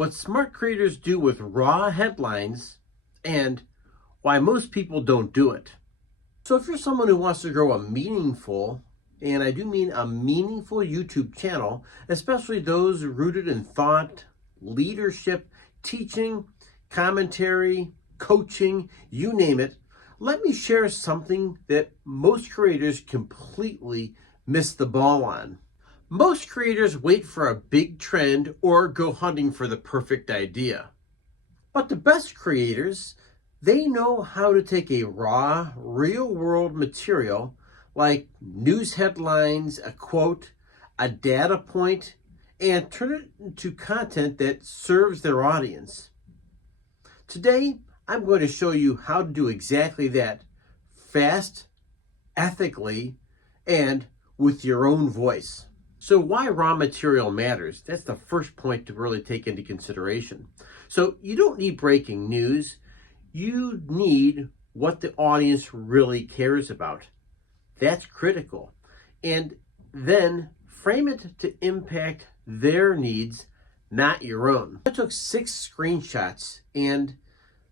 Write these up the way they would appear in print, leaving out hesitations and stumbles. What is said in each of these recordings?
What smart creators do with raw headlines, and why most people don't do it. So if you're someone who wants to grow a meaningful, and I do mean a meaningful YouTube channel, especially those rooted in thought, leadership, teaching, commentary, coaching, you name it, let me share something that most creators completely miss the ball on. Most creators wait for a big trend or go hunting for the perfect idea. But the best creators, they know how to take a raw, real-world material like news headlines, a quote, a data point, and turn it into content that serves their audience. Today, I'm going to show you how to do exactly that, fast, ethically, and with your own voice. So why raw material matters, that's the first point to really take into consideration. So you don't need breaking news, you need what the audience really cares about. That's critical. And then frame it to impact their needs, not your own. I took 6 screenshots and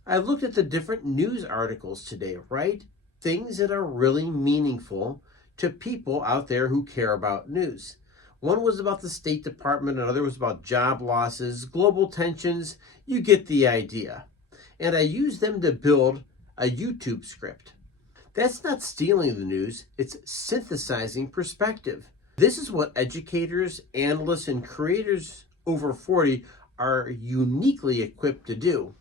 I looked at the different news articles today, right? Things that are really meaningful to people out there who care about news. One was about the State Department, another was about job losses, global tensions. You get the idea. And I used them to build a YouTube script. That's not stealing the news, it's synthesizing perspective. This is what educators, analysts, and creators over 40 are uniquely equipped to do.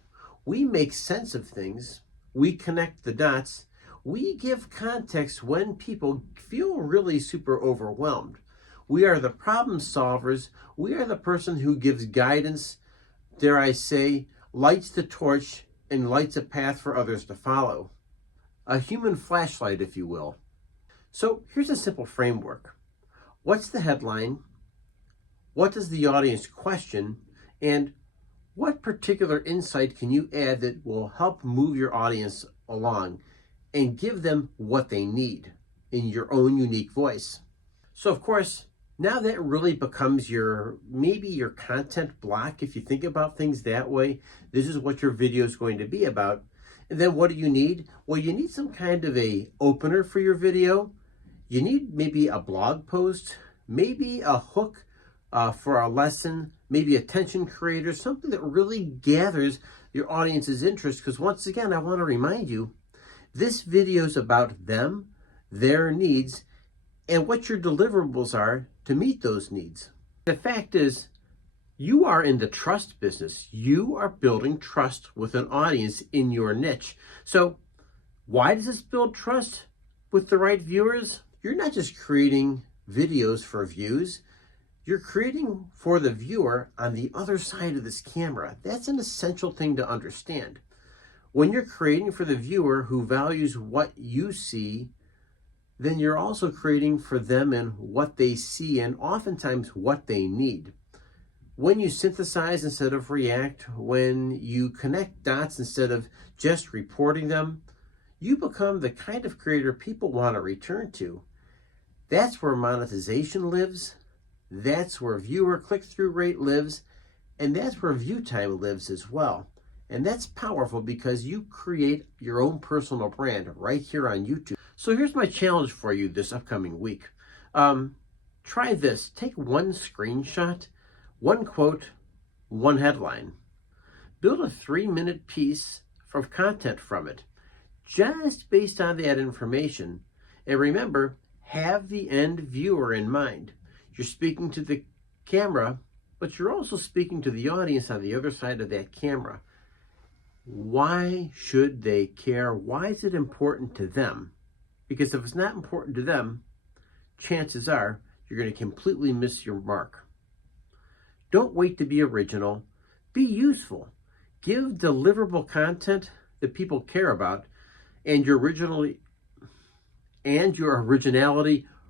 We make sense of things, we connect the dots, we give context when people feel really super overwhelmed. We are the problem solvers. We are the person who gives guidance, dare I say, lights the torch and lights a path for others to follow. A human flashlight, if you will. So here's a simple framework. What's the headline? What does the audience question? And what particular insight can you add that will help move your audience along and give them what they need in your own unique voice? So of course, now that really becomes maybe your content block. If you think about things that way, this is what your video is going to be about. And then what do you need? Well, you need some kind of a opener for your video. You need maybe a blog post, maybe a hook for a lesson, maybe a attention creator, something that really gathers your audience's interest. Because once again, I want to remind you, this video is about them, their needs, and what your deliverables are to meet those needs. The fact is, you are in the trust business. You are building trust with an audience in your niche. So why does this build trust with the right viewers? You're not just creating videos for views. You're creating for the viewer on the other side of this camera. That's an essential thing to understand. When you're creating for the viewer who values what you see, then you're also creating for them and what they see and oftentimes what they need. When you synthesize instead of react, when you connect dots instead of just reporting them, you become the kind of creator people want to return to. That's where monetization lives, that's where viewer click-through rate lives, and that's where view time lives as well. And that's powerful because you create your own personal brand right here on YouTube. So here's my challenge for you this upcoming week. Try this. Take one screenshot, one quote, one headline. Build a 3-minute piece from content from it, just based on that information. And remember, have the end viewer in mind. You're speaking to the camera, but you're also speaking to the audience on the other side of that camera. Why should they care? Why is it important to them? Because if it's not important to them, chances are you're going to completely miss your mark. Don't wait to be original. Be useful. Give deliverable content that people care about, and your originality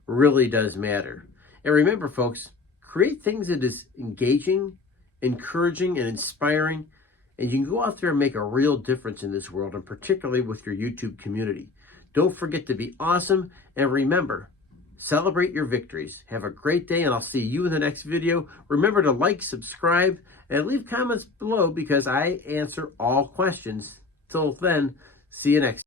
really does matter. And remember, folks, create things that is engaging, encouraging, and inspiring, and you can go out there and make a real difference in this world, and particularly with your YouTube community. Don't forget to be awesome, and remember, celebrate your victories. Have a great day, and I'll see you in the next video. Remember to like, subscribe, And leave comments below because I answer all questions. Till then, see you next time.